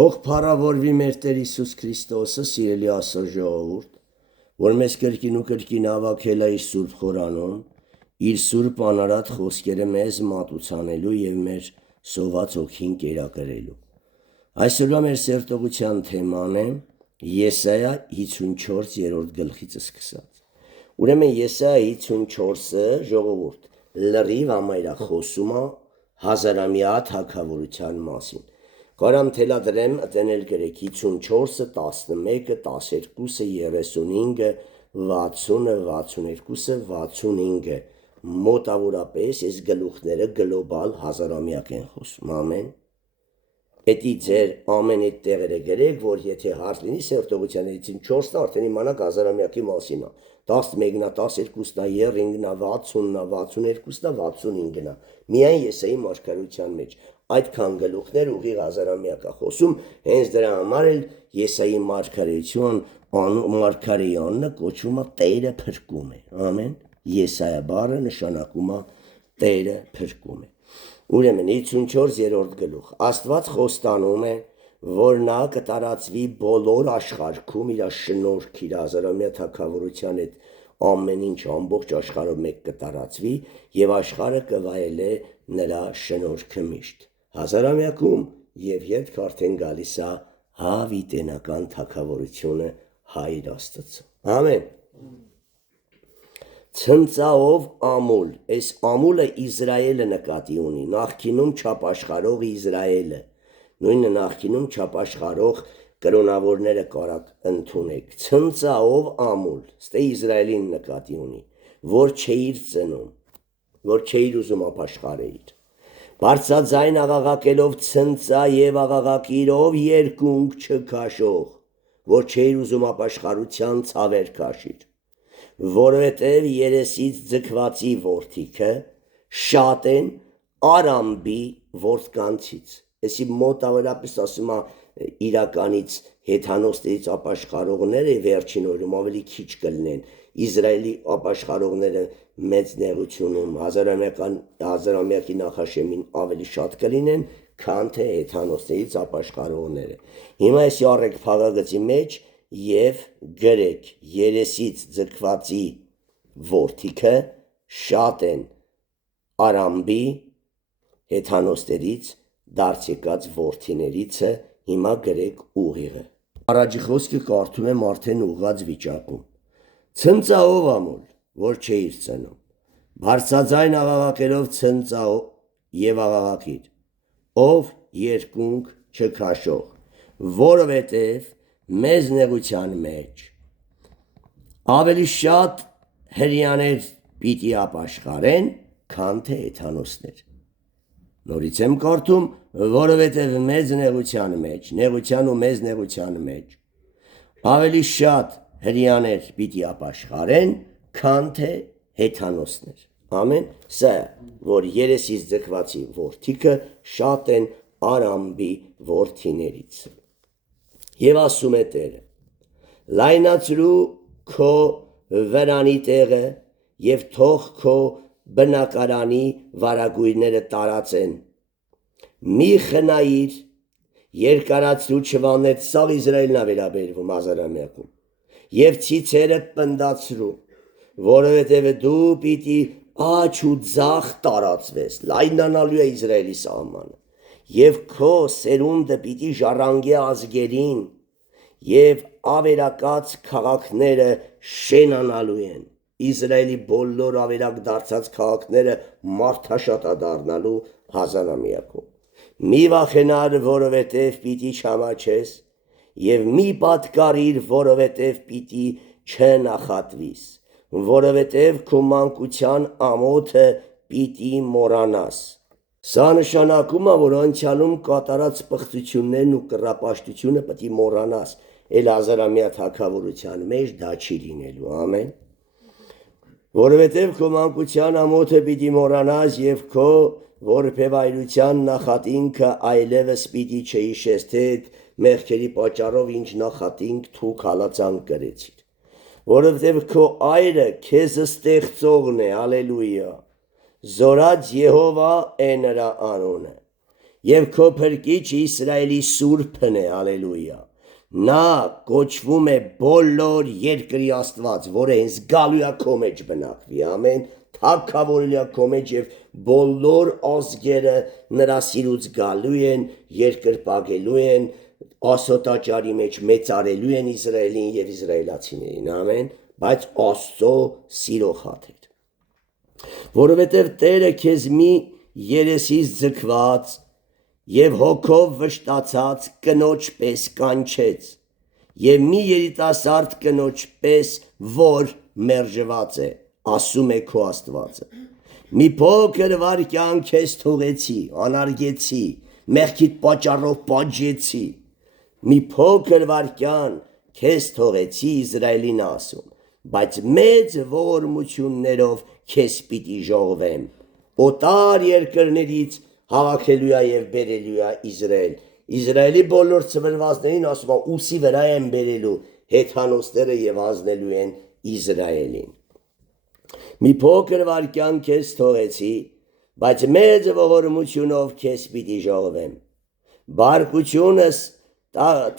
Թող փառավորվի մեր Տեր Հիսուս Քրիստոսը, սիրելի Աստծո ժողովուրդ, որ մեզ կրկին ու կրկին հավաքել է իր Սուրբ Խորանոն, իր Սուրբ անարատ խոսքերը մեզ մատուցանելու եւ մեր սոված հոգին կերակրելու։ Այսօրվա մեր սերտողության թեման է Եսայա 54-րդ գլխից սկսած։ Ուրեմն Եսայա 54-ը ժողովուրդ լրիվ ամայրա խոսում է հազարամյա թագավորության մասին։ Կարամ թելադրեմ ըտենել գրեք 54-ը, 11-ը, 12-ը, 35-ը, 60-ը, 62-ը, 65-ը, մոտավորապես այս գլուխները գլոբալ հազարամյակ են խոսում, ամեն։ Էդի ձեր ամեն այդ տեղերը գրեք, որ եթե հարց լինի սերտողության 54-ը արդեն իմանաք հազարամյակի մասին է, 11-ը, 12-ը, 35-ը, 60-ը, 62-ը, 65-ը, միայն Եսայի մարգարության մեջ այդքան գլուխներ ուղիղ հազարամյակ է խոսում, հենց դրա համար էլ Եսայի մարգարեի անունը կոչվում է Տերը փրկում է, ամեն, Եսայա բառը նշանակում է Տերը փրկում է։ Ուրեմն 54-րդ գլուխ, Աստված խոստանում է, որ նա կտարածվի բոլոր աշխարհքում իր շնորհք, իր հազարամյա թագավորության հետ ամեն ինչ ամբողջ աշխարհով մեկ կտարածվի եւ աշխարհը կվայելե նրա շնորհքը միշտ։ Հազարամյակում եւ յետք արդեն գալիս է հավիտենական թագավորությունը Հայր Աստծո։ Ամեն։ Ցնծաով ամուլ, այս ամուլը Իսրայելը նկատի ունի, նախկինում չափաշխարող Իսրայելը, նույնը նախկինում չափաշխարող կրոնավորները կարակ ընդունեք, ցնծաով ամուլ, ստե Իսրայելին նկատի ունի, որ չէիր ծնում, որ չէիր ուզում ապաշխարեիր, բարձրաձայն աղաղակելով ցնծա եւ աղաղակիրով երկունք չքաշող, որ չէիր ուզում ապաշխարության ցավեր քաշիր, որովհետև երեսից ձգվածի որդիքը շատ են Արամբի որդկանցից։ Էսի մոտավորապես ասում է իրականից հեթանոսներից ապաշխարողները վերջին օրում ավելի քիչ կլինեն։ Իսրայելի ապաշխարողները մեծ նեղությունում հազարամյակի նախաշեմին ավելի շատ կլինեն, քան թե հեթանոսներից ապաշխարողները։ Հիմա էսի առեք փաղագծի մեջ եւ գրեք երեսից ձգվածի որդիքը շատ են Արամբի հեթանոսներից դարձ եկած որդիներիցը, հիմա գրեք ուղիղը։ Առաջի խոսքը կարդում եմ արդեն ուղղած վիճակում։ Ցնծաով ամուլ, որ չէիր ծնում, բարձրաձայն աղաղակելով ցնծաով եւ աղաղակիր, ով երկունք չքաշող, որովհետև մեզ նեղության մեջ ավելի շատ հրյաներ պիտի ապաշխարեն, քան թե հեթանոսներ։ Նորից եմ կարդում, որովհետև մեծ նեղության մեջ, նեղության ու մեծ նեղության մեջ ավելի շատ հրյաներ պիտի ապաշխարեն, քան թե հեթանոսներ։ Ամեն, սա որ երեսից ձգվածի որդիքը շատ են Արամբի որդիներից։ Եվ ասում է Տերը. լայնացրու քո վրանի տեղը եւ թող քո բնակարանի վարագույրները տարածեն։ Մի խնայիր, երկարացրու չվաններ, սաղ Իսրայելն է վերաբերվում հազարամյակում, եւ ցիցերը պնդացրու, որովհետև դու պիտի աջ ու ձախ տարածվես, լայնանալու է Իսրայելի սահմանը, եւ քո սերունդը պիտի ժառանգի ազգերին, եւ ավերակած քաղաքները շենանալու են։ Իսրայելի բոլոր ավերակ դարձած քաղաքները մարդաշատադառնալու հազարամյակում։ Մի վախենար, որովհետև պիտի չամաչես, եւ մի պատկարիր, որովհետև պիտի չնախատվիս, որովհետև քո մանկության ամոթը պիտի մոռանաս։ Սա նշանակում է, որ անցյալում կատարած պղծություններն ու կռապաշտությունը պիտի մոռանաս, էլ հազարամյա թագավորության մեջ դա չի լինելու, ամեն։ Որովհետև քո մանկության ամոթը պիտի մոռանաս եւ քո որբևայրության նախատինքը այլևս պիտի չհիշես, թե մեղքերի պատճառով ինչ նախատինք թուք հալածանք կրեցիր։ Որովհետև քո այրը քեզ ստեղծողն է, հալելույա, զորած Եհովա է նրա անունը, Եվ քո փրկիչը Իսրայելի Սուրբն է, հալելույա։ Նա կոչվում է բոլոր երկրի Աստված, որը հենց գալու է քո մեջ բնակվի, ամեն, թագավորելու է քո մեջ եւ բոլոր ազգերը նրա սիրուց գալու են, երկրպագելու են, ասոտաճարի մեջ մեծարելու են Իսրայելին եւ իսրայելացիներին, ամեն, բայց Աստծո սիրող հաթեր։ Որովհետեւ Տերը քեզ մի երեսից ձգված եւ հոգով վշտացած կնոջ պես կանչեց, եւ մի երիտասարդ կնոջ պես, որ մերժված է, ասում է քո Աստվածը։ Մի փոքր վարքյան քեզ թողեցի, անարգեցի, մեղքիդ պատճառով պատժեցի։ Մի փոքր վարքյան քեզ թողեցի, Իսրայելին ասում, բայց մեծ ողորմություններով քեզ պիտի ժողովեմ։ Օտար երկրներից հավաքելու է եւ բերելու է Իսրայել։ Իսրայելի բոլոր ծնվածներին ասում է ուսի վրա են բերելու հեթանոսները եւ հանձնելու են Իսրայելին։ Մի փոքր վարքյան քեզ թողեցի, բայց մեծ ողորմությունով քեզ պիտի ժողովեմ։ Բարկությունս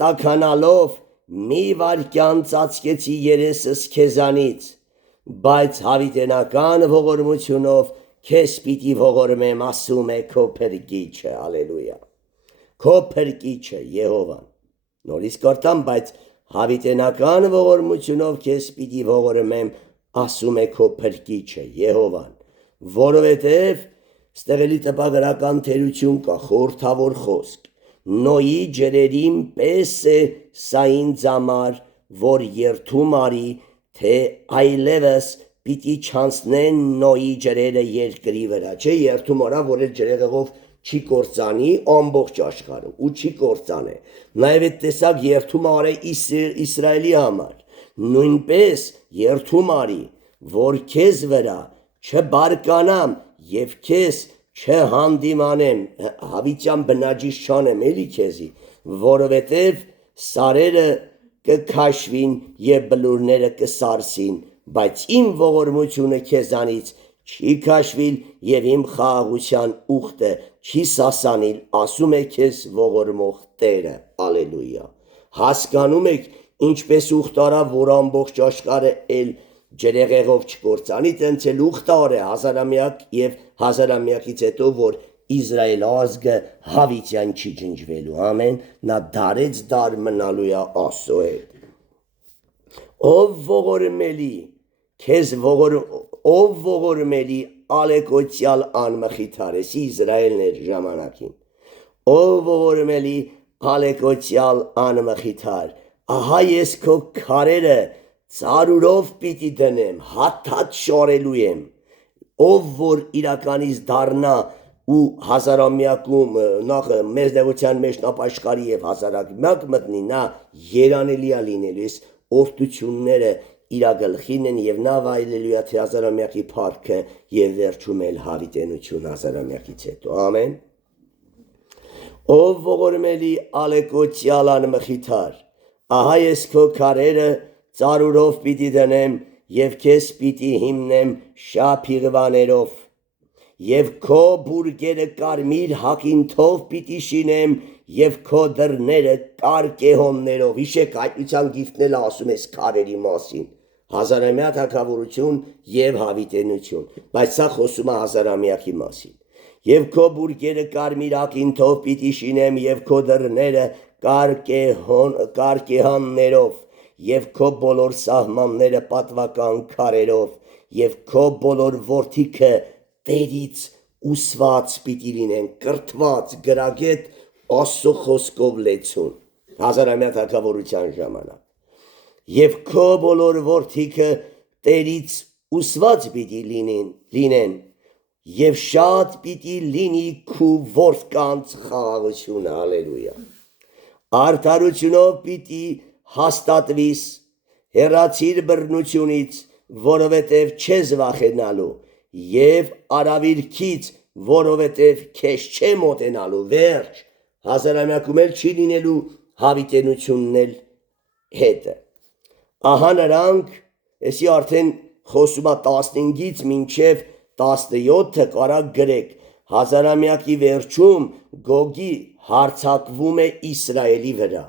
տաքանալով մի վարքյան ծածկեցի երեսս քեզանից, բայց հավիտենական ողորմությունով քեզ պիտի ողորմեմ, ասում է քո փրկիչը, հալելույա։ Քո փրկիչը Եհովան։ Նորից կարտամ, բայց հավիտենական ողորմությունով քեզ պիտի ողորմեմ, ասում է քո փրկիչը Եհովան, որովհետև ստեղելի տպագրական թերություն կա, խորհրդավոր խոսք։ Նոյի ջրերին պես է սա ինձ համար, որ երթում արի, թե այլևս պիտի չանցնեն Նոյի ջրերը երկրի վրա, չէ, երթում արա, որ էլ ջրեղեղով չի կործանի ամբողջ աշխարհը ու չի կործանե։ Նաև այդ տեսակ երթում արե Իսրայելի համար, նույնպես երթում արի, որ քեզ վրա չբարկանամ եւ քեզ չհանդիմանեմ, հավիտյան բնաջից չանեմ էլի քեզի, որովհետև սարերը կքաշվին եւ բլուրները կսարսին, բայց իմ ողորմությունը քեզանից չի քաշվիլ եւ իմ խաղաղության ուխտը չի սասանիլ, ասում է քեզ ողորմող Տերը, ալելույա։ Հասկանում եք ինչպես ուխտարա, որ ամբողջ աշխարհը էլ ջրեղեղով չկործանի, տենց էլ ուխտար է հազարամյակ եւ հազարամյակից հետո, որ Իսրայել ազգը հավիտյան չի ջնջվելու, ամեն, նա դարեց դար մնալու է Աստծո հետ։ Ով ողորմելի, քեզ ով ողորմելի ալեկոծյալ անմխիթար է, Իսրայելն էր ժամանակին։ Ով ողորմելի ալեկոծյալ անմխիթար, ահա ես քո քարերը ծարուրով պիտի դնեմ, հաթաթ շարելու եմ, ով որ իրականից դառնա ու հազարամյակում նախ մեզնեղության մեջ նապաշխարի եւ հազարամյակ մտնի, նա երանելի է լինելու, ես օրդությունները իրա գլխին են եւ նա վայելելու է թե հազարամյակի փառքը եւ վերջում էլ հավիտենություն հազարամյակից հետո, ամեն։ Ով ողորմելի ալեկոծյալ անմխիթար, ահա ես քո քարերը ծարուրով պիտի դնեմ եւ քեզ պիտի հիմնեմ շափիղվաներով եւ քո բուրգերը կարմիր հակինթով պիտի շինեմ եւ քո դռները կարկեհոններով։ Հիշեք հայտնության գիֆտն ասում ես քարերի մասին, հազարամյա թագավորություն եւ հավիտենություն, բայց սա խոսում է հազարամյակի մասին։ Եվ քո բուրգերը կարմիր հակինթով պիտի շինեմ եւ քո դռները կարկեհաններով եւ քո բոլոր սահմանները պատվական քարերով եւ քո բոլոր որդիքը Տերից ուսված պիտի լինեն, կրթված, գրագետ, Աստծո խոսքով լեցուն, հազարամյա թագավորության ժամանակ։ Եվ քո բոլոր որդիքը Տերից ուսված պիտի լինեն, եւ շատ պիտի լինի քու որդկանց խաղաղությունը, հալելույա։ Արդարությունով պիտի հաստատվիս, հեռացիր բռնությունից, որովհետև չես վախենալու, եւ արավիրքից, որովհետև քեզ չէ մոտենալու, վերջ, հազարամյակում էլ չի լինելու հավիտենությունն էլ հետը։ Ահա նրանք, էսի արդեն խոսում է 15-ից մինչև 17 կարա գրեք, հազարամյակի վերջում Գոգի հարձակվում է Իսրայելի վրա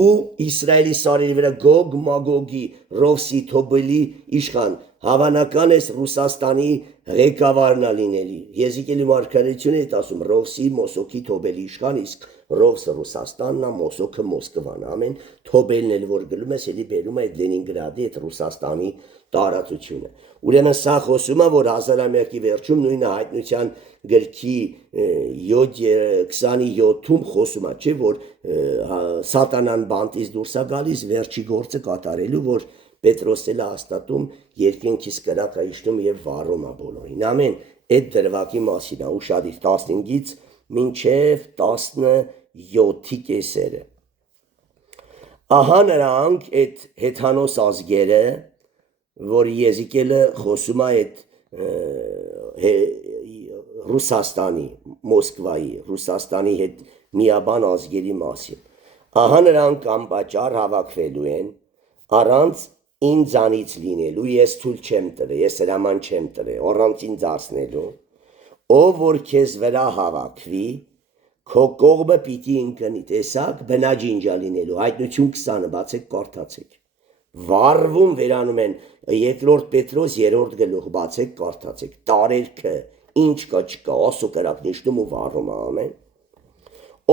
ու Իսրայելի սարերի վրա Գոգ Մագոգի Ռովսի Թոբելի իշխան հավանական է Ռուսաստանի ղեկավարն լինելի Եզեկիելի մարգարեությունը է ասում Ռովսի Մոսոկի Թոբելի իշխան իսկ Ռովսը Ռուսաստանն է Մոսոկը Մոսկվան ամեն Թոբելն էլ որ գլում է էլի բերում է այդ Լենինգրադի այդ Ռուսաստանի տարածությունը ուրեմն սա խոսում է որ հազարամյակի վերջում նույն հայտնության գրքի 27-ում խոսում է չէ որ սատանան բանտից դուրս է գալիս վերջի գործը կատարելու որ Պետրոսն էլ հաստատում երկինքից կրակը իջնում եւ վառում է բոլորին ամեն այդ դրվագի մասին է ուշադիր 15-ից մինչև 17-ի կեսերը ահա նրանք այդ հեթանոս ազգերը որ Եզեկիելը խոսում է այդ Ռուսաստանի Մոսկվայի Ռուսաստանի հետ միաբան ազգերի մասին ահա նրանք անպատճառ հավաքվելու են առանց ինձանից լինելու ես թույլ չեմ տվել ես հրաման չեմ տվել առանց ինձ արցնելու ով որ քեզ վրա հավաքվի քո կողմը պիտի ընկնի տեսակ բնաջինջա լինելու հայտնություն 20-ը բացեք կարդացեք վառվում վերանում են երկրորդ Պետրոս 3-րդ գլուխ բացեք կարդացեք տարերքը ինչ կա չկա ասո կրակն իջնում ու վառում ամեն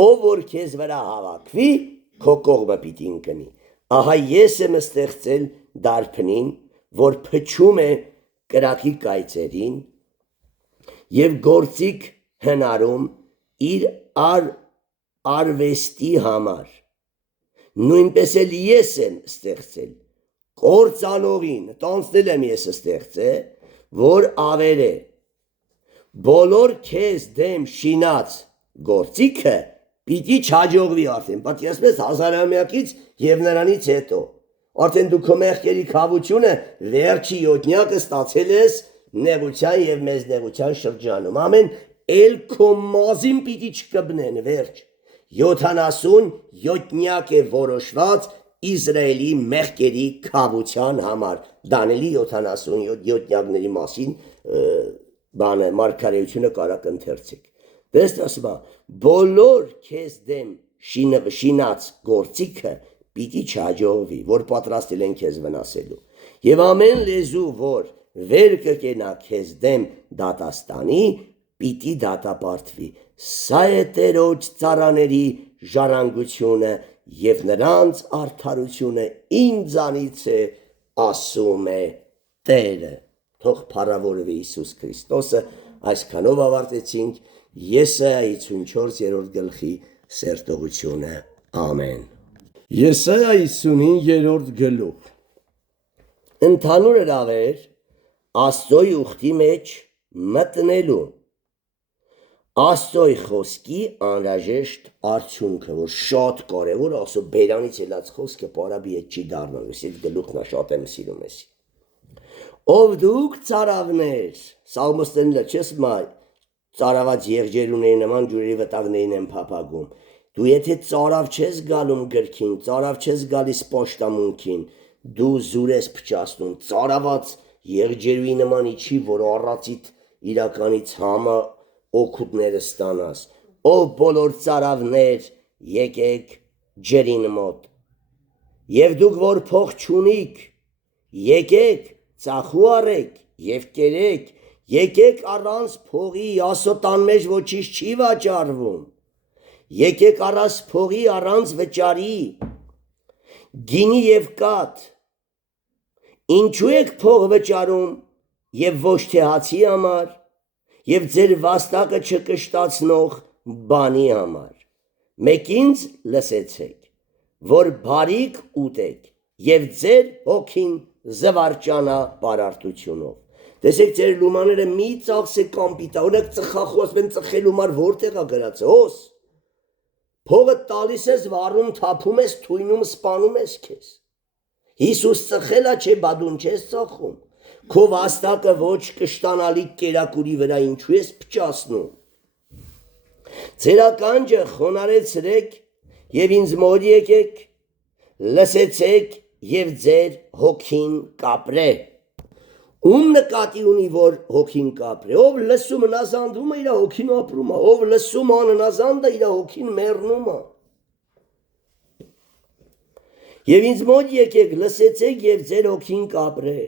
ով որ քեզ վրա հավաքվի քո կողմը պիտի ընկնի ահա ես եմ ստեղծել դարբնին որ փչում է կրակի կայծերին եւ գործիկ հնարում իր արվեստի համար նույնպես էլ ես եմ ստեղծել կործանողին տանցնել եմ ես ստեղծել որ ավերը բոլոր քեզ դեմ շինած գործիքը պիտի չհաջողվի արդեն պատկերացնես հազարամյակից եւ նրանից հետո արդեն դու քո մեղքերի խավությունը վերջի յոթնյակը ստացել ես նեղության եւ մեծ նեղության շրջանում ամեն էլ քո մազին պիտի չկբնեն վերջ 77 է որոշված Իսրայելի մեղքերի խավության համար Դանիելի 77-յակների մասին բանը մարգարեությունը կարակ ընթերցեք դες ասում բոլոր քեզ դեմ շինած գործիքը պիտի չհաջողվի որ պատրաստել են քեզ վնասելու եւ ամեն լեզու որ վեր կկենա քեզ դեմ դատաստանի պիտի դատապարտվի սա է Տերոջ ծառաների ժառանգությունը եւ նրանց արդարությունը ինձանից է ասում է Տերը թող փառավորվի Հիսուս Քրիստոսը այսքանով ավարտեցինք Եսայա 54-րդ գլխի սերտողությունը ամեն Եսայա 55-րդ գլուխ ընդհանուր հրավեր Աստծոյ ուխտի մեջ մտնելու Աստծոյ խոսքի անհրաժեշտ արդյունքը որ շատ կարևոր ասո բերանից ելած խոսքը պարաբի հետ չի դառնալու ես գլուխն շատ եմ սիրում ես ով դուք ծարավներ սաղմոստենը չես մայ ծարաված եղջերուների նման ջուրերի վտակներին են փափագում դու եթե ծարավ չես գալում գրքին ծարավ չես գալիս պաշտամունքին դու զուր ես փչացնում ծարաված եղջերուի նման իջի որ առածիդ իրականից համը օգուտները ստանաս ով բոլոր ծարավներ եկեք ջրին մոտ եւ դուք որ փող չունիք եկեք ծախու առեք եւ կերեք եկեք առանց փողի ասոտան մեջ ոչինչ չի վաճառվում եկեք առանց փողի առանց վճարի գինի եւ կաթ ինչու եք փող վճարում եւ ոչ թե հացի համար եւ ձեր վաստակը չկշտացնող բանի համար մեկինց լսեցեք որ բարիք ուտեք եւ ձեր հոգին զվարճանա բարարտությունով տեսեք ձեր լումաները մի ծախսեք կամպիտա օրինակ ծխախոսվեն ծխելու համար որտեղ է գրած հոս փողը տալիս ես վառում թափում ես թույնում սպանում ես քեզ Հիսուս ծխելա չէ բադուն չես ծախում Քո վաստակը ոչ կշտանալի կերակուրի վրա ինչու ես փչացնում Ձեր ականջը խոնարեցրեք եւ ինձ մոտ եկեք լսեցեք եւ ձեր հոգին կապրե Ում նկատի ունի, որ հոգին կապրե, ով լսում հնազանդվում է իր հոգին ապրում է, ով լսում անհնազանդ է իր հոգին մեռնում է։ Եվ ինձ մոտ եկեք լսեցեք եւ ձեր հոգին կապրե,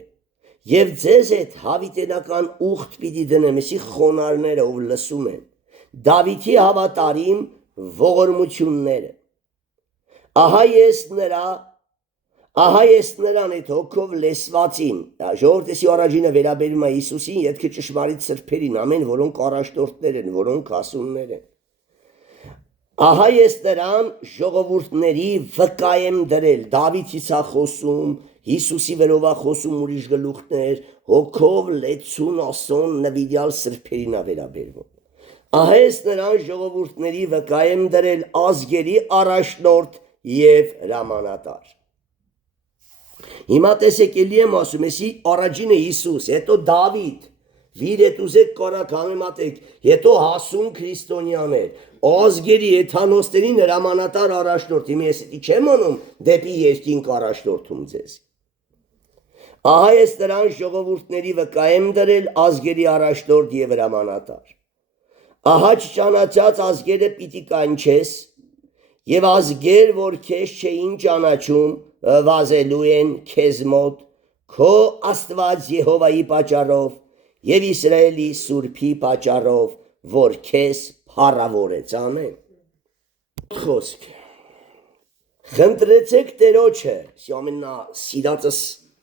եւ ձեզ հետ հավիտենական ուխտ պիտի դնեմ, եսի խոնարհները ով լսում են, Դավիթի հավատարիմ ողորմությունները։ Ահա ես նրան այդ հոգով լեսվածին, ժողովրդի առաջինը վերաբերում է Հիսուսին, ետքը ճշմարիտ սրբերին, ամեն որոնք առաջնորդներ են, որոնք հասուններ են։ Ահա ես նրան ժողովուրդների վկա եմ դրել, Դավիթից է խոսում, Հիսուսի վերով է խոսում ուրիշ գլուխներ, հոգով լեցուն ասոն նվիրյալ սրբերին է վերաբերվում։ Ահա ես նրան ժողովուրդների վկա եմ դրել, ազգերի առաջնորդ եւ հրամանատար։ Հիմա տեսեք էլի եմ ասում, եսի առաջինը Հիսուս, հետո Դավիթ, վիր հետ ուզեք կարակ համեմատեք, հետո հասուն քրիստոնյաներ, ազգերի եթանոստերին հրամանատար առաջնորդ, հիմա ես չեմ անում դեպի երկինք առաջնորդում ձեզ։ Ահա ես նրան ժողովուրդների վկա եմ դրել, ազգերի առաջնորդ եւ հրամանատար։ Ահա չճանաչած ազգերը պիտի կանչես, եւ ազգեր, որ քեզ չէին ճանաչում, վազելու են քեզ մոտ, քո Աստված Եհովայի պատճառով եւ Իսրայելի Սուրբի պատճառով, որ քեզ փառավորեց, ամեն։ Խոսք։ Խնդրեցեք Տերոջը, ամենա սիրածս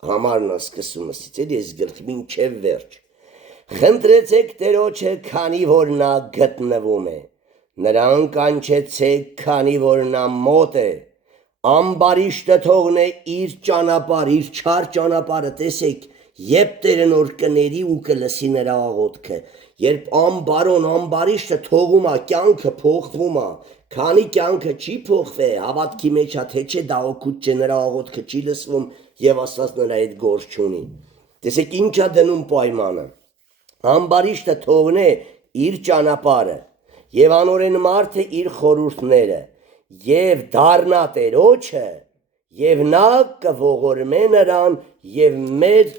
համարն է սկսումս, էլի ես գրքին չէ վերջ։ Խնդրեցեք Տերոջը, քանի որ նա գտնվում է, նրան կանչեցեք, քանի որ նա մոտ է, ամբարիշտը թողնե իր ճանապարհ, իր չար ճանապարհը, տեսեք, երբ Տերը նոր կների ու կլսի նրա աղոթքը, երբ ամբարիշտը թողում է, կյանքը փոխվում է, քանի կյանքը չի փոխվե, հավատքի մեջ է, թե չէ դա օգուտ չէ, նրա աղոթքը չի լսվում եւ Աստված նրա հետ գործ չունի։ Տեսեք ինչ է դնում պայմանը։ Ամբարիշտը թողնե իր ճանապարհը եւ անօրեն մարդը իր խորհուրդները եւ դառնա Տերոջը եւ նա կողորմե նրան եւ մեր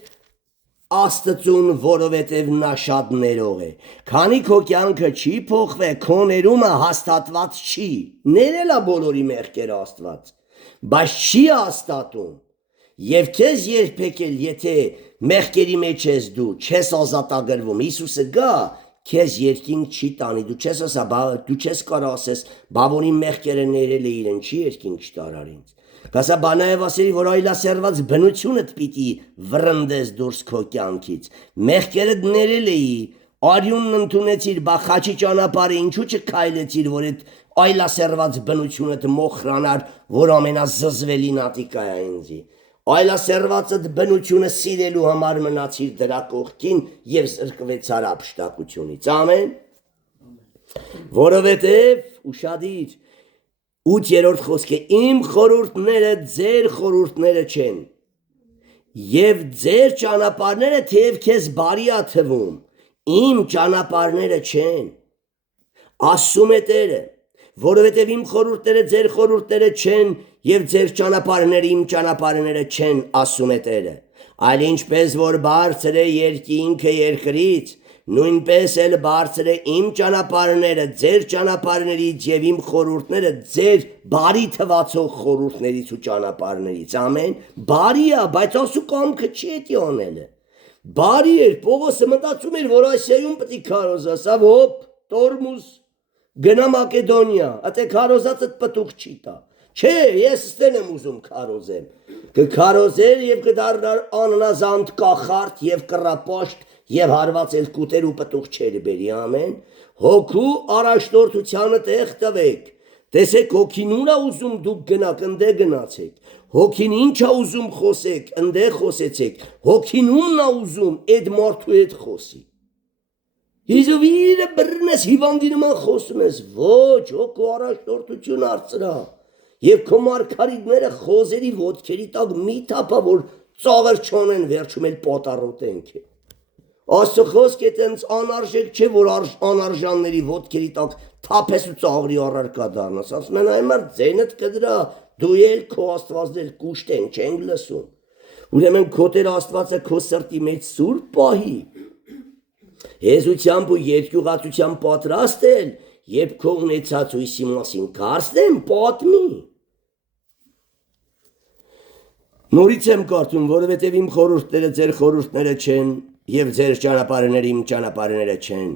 Աստծուն, որովհետև նա շատ ներող է։ Քանի քո կյանքը չի փոխվե, քո ներումը հաստատված չի։ Ներելա բոլորի մեղքերը Աստված, բայց չի հաստատում։ Եվ քեզ երբեք էլ, եթե մեղքերի մեջ ես դու, չես ազատագրվում, Հիսուսը գա, քեզ երկինք չի տանի, դու չես ասա, դու չես կարող ասես, բավոնի մեղքերը ներել է իրեն, չի երկինք չտարար ինձ։ Կասա բանայև ասերի, որ այլասերված բնությունդ պիտի վրընդես դուրս քո կյանքից, մեղքերդ ներել էի, արյունն ընդունեցիր, բա խաչի ճանապարհը ինչու չքայլեցիր, որ այդ այլասերված բնությունդ մոխրանար, որ ամենազզվելի նատիկա է ինձի։ Այլասերվածդ բնությունը սիրելու համար մնացիր դրա կողքին եւ զրկվեցար ապշտակությունից։ Ամեն։ Որովհետեւ ուշադիր 8-րդ խոսքը իմ խորհուրդները ձեր խորհուրդները չեն եւ ձեր ճանապարհները թեև քեզ բարի է թվում իմ ճանապարհները չեն ասում է Տերը որովհետեւ իմ խորհուրդները ձեր խորհուրդները չեն եւ ձեր ճանապարհները իմ ճանապարհները չեն ասում է Տերը այլ ինչպես որ բարձր է երկինքը երկրից նույնպես էլ բարձր է իմ ճանապարհները ձեր ճանապարհներից եւ իմ խորհուրդները ձեր բարի թվացող խորհուրդներից ու ճանապարհներից ամեն բարի է բայց ասու կամքը չի էտի անելը բարի էր Պողոսը մտածում էր որ Ասիայում պետք է քարոզասա ոպ տորմուզ գնա Մակեդոնիա ատե քարոզածդ պտուղ չի տա չէ ես ստեն եմ ուզում քարոզեմ կքարոզեր եւ կդառնար աննազանդ կախարդ եւ կռապաշտ եւ հարված էլ կուտեր ու պտուղ չեր բերի ամեն հոգու առաջնորդությանը տեղ տվեք տեսեք հոգին ուր է ուզում դուք գնաք ընդե գնացեք հոգին ինչ է ուզում խոսեք ընդե խոսեցեք հոգին ումն է ուզում այդ մարդու հետ խոսի Իզովիրը բռնես հիվանդի նման խոսում ես ոչ հոգու առաջնորդություն արծրա եւ քո մարգարիտները խոզերի ոտքերի տակ մի թափա որ ծաղր չոնեն վերջում էլ պոտարոտենք է Աստծո խոսքը տենց անարժեք չէ որ անարժանների ոտքերի տակ թափես ու ծաղրի առարկա դառնաս ասում են այ մարդ ձենդ կդրա դու էլ քո Աստվածն էլ կուշտ են չեն լսում Ուրեմն քո Տեր Աստվածը քո սրտի մեջ սուրբ պահի, հեզությամբ ու երկյուղացությամբ պատրաստ էլ, երբ քո ունեցած հույսի մասին կարծեմ պատմի։ Նորից եմ կարդում, որովհետև իմ խորհուրդները ձեր խորհուրդները չեն, եւ ձեր ճանապարհները իմ ճանապարհները չեն,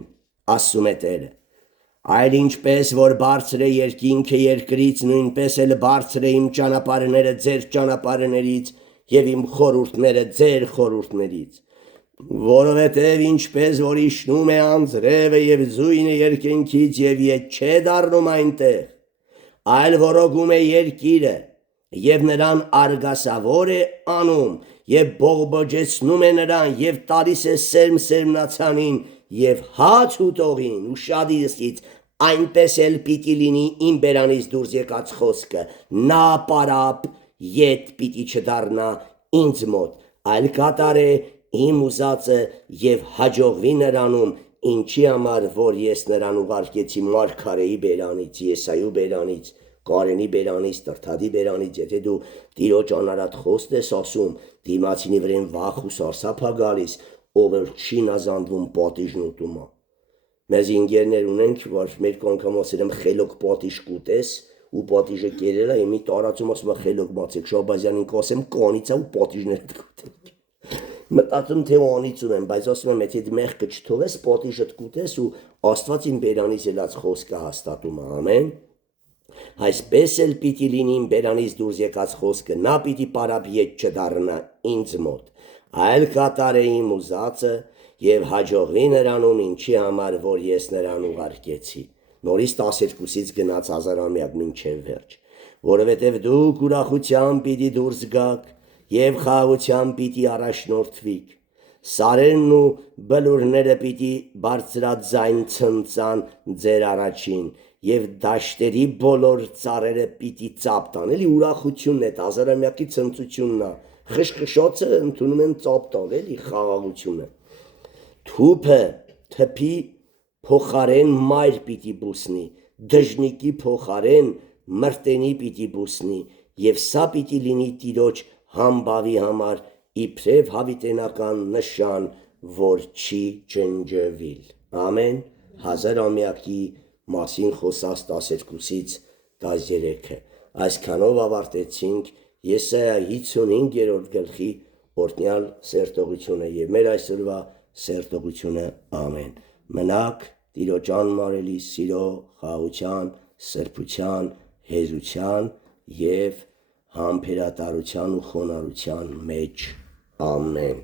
ասում է Տերը։ Այլ ինչպես որ բարձր է երկինքը երկրից, նույնպես էլ բարձր է իմ ճանապարհները ձեր ճանապարհներից եւ իմ խորհուրդները ձեր խորհուրդներից։ Որովհետև ինչպես որ իջնում է անձրևը եւ զույնը երկնքից եւ ետ չէ դառնում այնտեղ, այլ որոգում է երկիրը եւ նրան արգասավոր է անում եւ բողբոջեցնում է նրան եւ տալիս է սերմ սերմնացանին եւ հաց ուտողին ու շադիսից, այնպես էլ պիտի լինի իմ բերանից դուրս եկած խոսքը, նա պարապ ետ պիտի չդառնա ինձ մոտ, այլ կատարե իմ ուզածը եւ հաջողվի նրանում, ինչի համար որ ես նրան ուղարկեցի Մարգարեի բերանից, Եսայու բերանից, Կարենի բերանից, Տրթադի բերանից, եթե դու Տիրոջ անարատ խոստ ես ասում, դիմացինի վրեն վախ ու սարսափ է գալիս, ով էլ չի նազանդվում պատիժն ուտում է։ Մեզ ինգերներ ունենք, որ մեր կոնկամ ասել եմ խելոք պատիժ կուտես ու պատիժը կերել է, մի տարածում ասում է խելոք բացեք, Շահբազյանին կասեմ կանից է ու պատիժներ կուտեք։ Մտածում թե անից ունեմ, բայց ասում եմ, եթե մեղքը չթողես, պատիժը կուտես ու Աստված իմ բերանից ելած խոսքը հաստատում է, ամեն։ Այսպես էլ պիտի լինի իմ բերանից դուրս եկած խոսքը, նա պիտի պարապ ետ չդառնա ինձ մոտ, այլ կատարե իմ ուզածը եւ հաջողվի նրանում, ինչի համար որ ես նրան ուղարկեցի։ Նորից 12-ից գնաց 1000-ամյակ մինչև վերջ, որովհետև դուք ուրախությամբ պիտի դուրս գաք եւ խաղաղությամբ պիտի առաջնորդվիք։ Սարերն ու բլուրները պիտի բարձրաձայն ցնցան ձեր առաջին եւ դաշտերի բոլոր ծառերը պիտի ծափ տան։ Էլի ուրախությունն է, 1000-ամյակի ցնծությունն է։ Խշխշոցը ընդունում են ծափ տալ, էլի խաղաղությունը։ Թուփը թփի փոխարեն մայր պիտի բուսնի, դժնիկի փոխարեն մրտենի պիտի բուսնի, եւ սա պիտի լինի Տիրոջ համբավի համար իբրև հավիտենական նշան, որ չի ջնջվիլ։ Ամեն 1000-ամյակի մասին խոսած 12-ից 13-ը։ Այսքանով ավարտեցինք Եսայա 55-րդ գլխի օրհնյալ սերտողությունը եւ մեր այսօրվա սերտողությունը, ամեն։ Մնաք Տիրոջ անմարելի սիրո, խաղաղության, սրբության, հեզության եւ համբերատարության ու խոնարհության մեջ, ամեն։